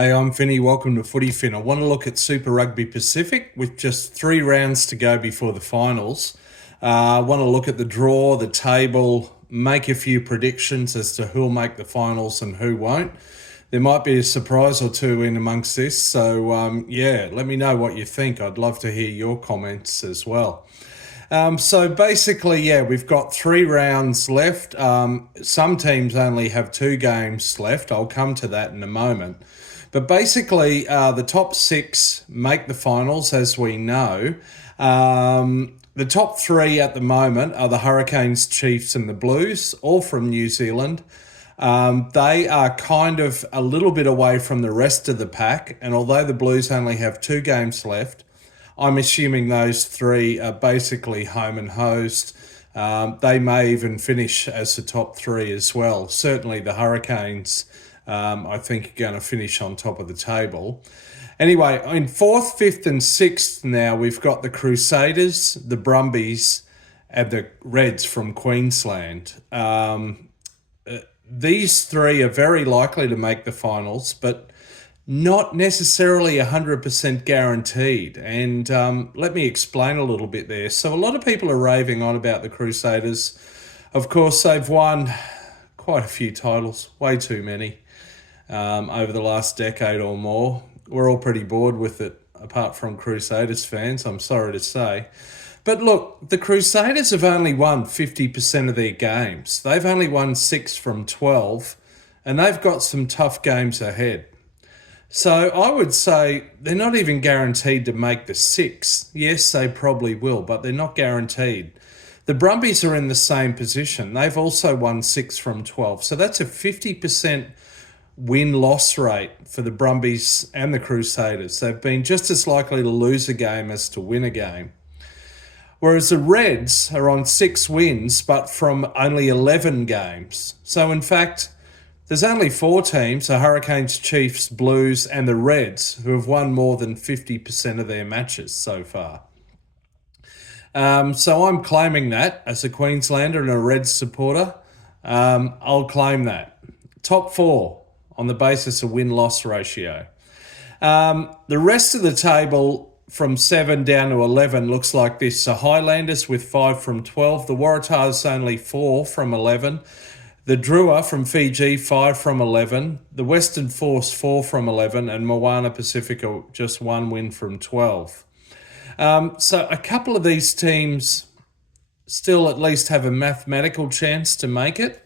Hey, I'm Finny. Welcome to Footy Fin. I want to look at Super Rugby Pacific with just 3 rounds to go before the finals. I want to look at the draw, the table, make a few predictions as to who'll make the finals and who won't. There might be a surprise or two in amongst this. So, let me know what you think. I'd love to hear your comments as well. We've got 3 rounds left. Some teams only have 2 games left. I'll come to that in a moment. But basically, the top 6 make the finals, as we know. The top 3 at the moment are the Hurricanes, Chiefs, and the Blues, all from New Zealand. They are kind of a little bit away from the rest of the pack, and although the Blues only have 2 games left, I'm assuming those 3 are basically home and hosed. They may even finish as the top 3 as well. Certainly the Hurricanes, I think, are going to finish on top of the table. Anyway, in 4th, 5th and 6th now, we've got the Crusaders, the Brumbies, and the Reds from Queensland. These 3 are very likely to make the finals, but not necessarily 100% guaranteed. And let me explain a little bit there. So a lot of people are raving on about the Crusaders. Of course, they've won quite a few titles, way too many, over the last decade or more. We're all pretty bored with it, apart from Crusaders fans, I'm sorry to say. But look, the Crusaders have only won 50% of their games. They've only won 6 from 12, and they've got some tough games ahead. So I would say they're not even guaranteed to make the 6. Yes, they probably will, but they're not guaranteed. The Brumbies are in the same position. They've also won 6 from 12. So that's a 50% win-loss rate for the Brumbies and the Crusaders. They've been just as likely to lose a game as to win a game. Whereas the Reds are on 6 wins, but from only 11 games. So in fact, there's only 4 teams, the Hurricanes, Chiefs, Blues, and the Reds, who have won more than 50% of their matches so far. So I'm claiming that as a Queenslander and a Reds supporter. I'll claim that. Top 4 on the basis of win-loss ratio. The rest of the table from 7 down to 11 looks like this. So Highlanders with 5 from 12. The Waratahs only 4 from 11. The Drua from Fiji, 5 from 11. The Western Force, 4 from 11. And Moana Pacifica, just 1 win from 12. So a couple of these teams still at least have a mathematical chance to make it.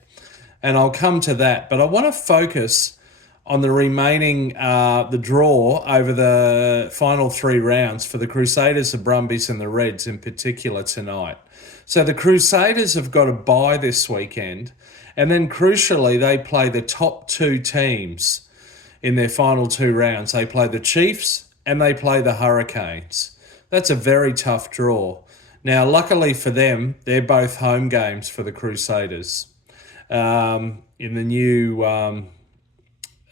And I'll come to that. But I want to focus on the remaining, the draw over the final 3 rounds for the Crusaders, the Brumbies and the Reds in particular tonight. So the Crusaders have got a bye this weekend. And then crucially, they play the top 2 teams in their final 2 rounds. They play the Chiefs and they play the Hurricanes. That's a very tough draw. Now, luckily for them, they're both home games for the Crusaders in the new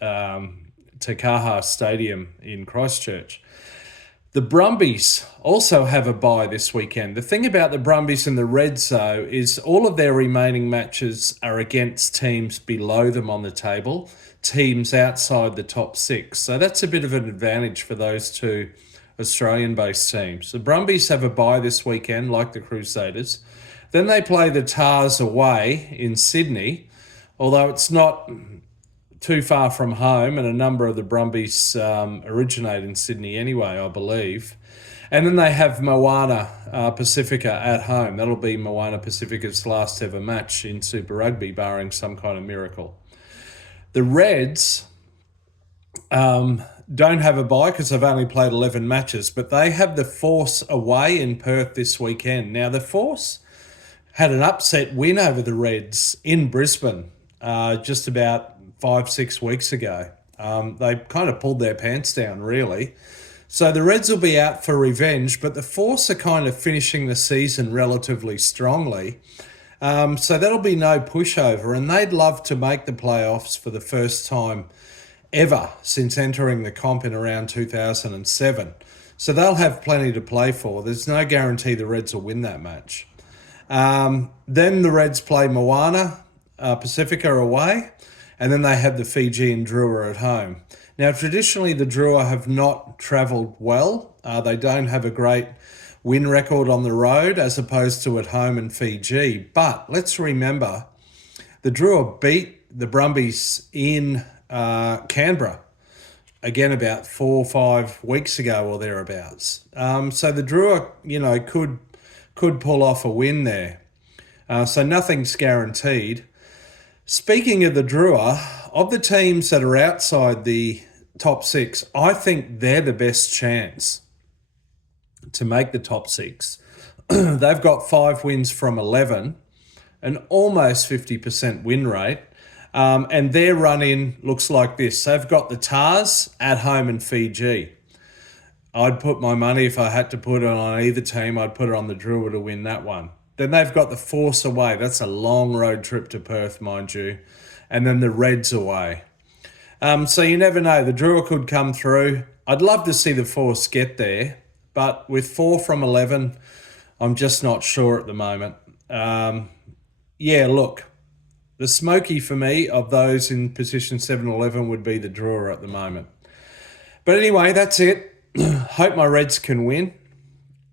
Takaha Stadium in Christchurch. The Brumbies also have a bye this weekend. The thing about the Brumbies and the Reds, though, is all of their remaining matches are against teams below them on the table, teams outside the top 6. So that's a bit of an advantage for those 2 Australian-based teams. The Brumbies have a bye this weekend, like the Crusaders. Then they play the Tars away in Sydney, although it's not too far from home, and a number of the Brumbies originate in Sydney anyway, I believe. And then they have Moana Pacifica at home. That'll be Moana Pacifica's last ever match in Super Rugby, barring some kind of miracle. The Reds don't have a bye because they've only played 11 matches, but they have the Force away in Perth this weekend. Now, the Force had an upset win over the Reds in Brisbane just about 5-6 weeks ago. They kind of pulled their pants down, really. So the Reds will be out for revenge, but the Force are kind of finishing the season relatively strongly. So that'll be no pushover, and they'd love to make the playoffs for the first time ever since entering the comp in around 2007. So they'll have plenty to play for. There's no guarantee the Reds will win that match. Then the Reds play Moana Pacifica away, and then they have the Fiji and Drua at home. Now, traditionally, the Drua have not travelled well. They don't have a great win record on the road as opposed to at home in Fiji. But let's remember, the Drua beat the Brumbies in Canberra, again, about 4 or 5 weeks ago or thereabouts. So the Drua, could pull off a win there. So nothing's guaranteed. Speaking of the Drua, of the teams that are outside the top 6, I think they're the best chance to make the top 6. They've got 5 wins from 11, an almost 50% win rate. And their run-in looks like this. They've got the Tars at home in Fiji. I'd put my money, if I had to put it on either team, I'd put it on the Drua to win that one. Then they've got the Force away. That's a long road trip to Perth, mind you. And then the Reds away. So you never know. The Drua could come through. I'd love to see the Force get there. But with 4 from 11, I'm just not sure at the moment. Look. The smoky for me of those in position 7-11 would be the Drua at the moment. But anyway, that's it. Hope my Reds can win.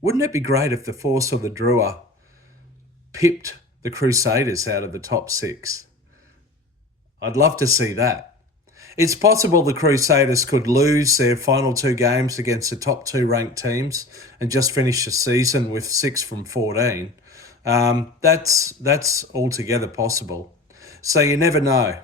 Wouldn't it be great if the Force or the Drua pipped the Crusaders out of the top 6? I'd love to see that. It's possible the Crusaders could lose their final 2 games against the top 2 ranked teams and just finish the season with 6 from 14. That's altogether possible. So you never know.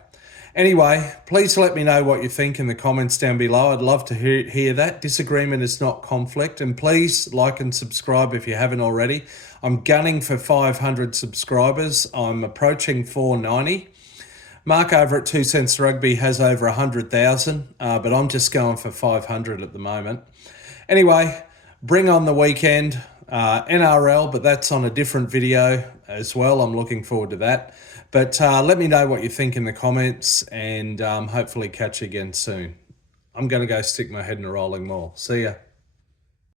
Anyway, please let me know what you think in the comments down below. I'd love to hear that. Disagreement is not conflict. And please like and subscribe if you haven't already. I'm gunning for 500 subscribers. I'm approaching 490. Mark over at 2 Cents Rugby has over 100,000, but I'm just going for 500 at the moment. Anyway, bring on the weekend. NRL, but that's on a different video as well. I'm looking forward to that. But let me know what you think in the comments, and hopefully catch you again soon. I'm going to go stick my head in a rolling ball. See ya.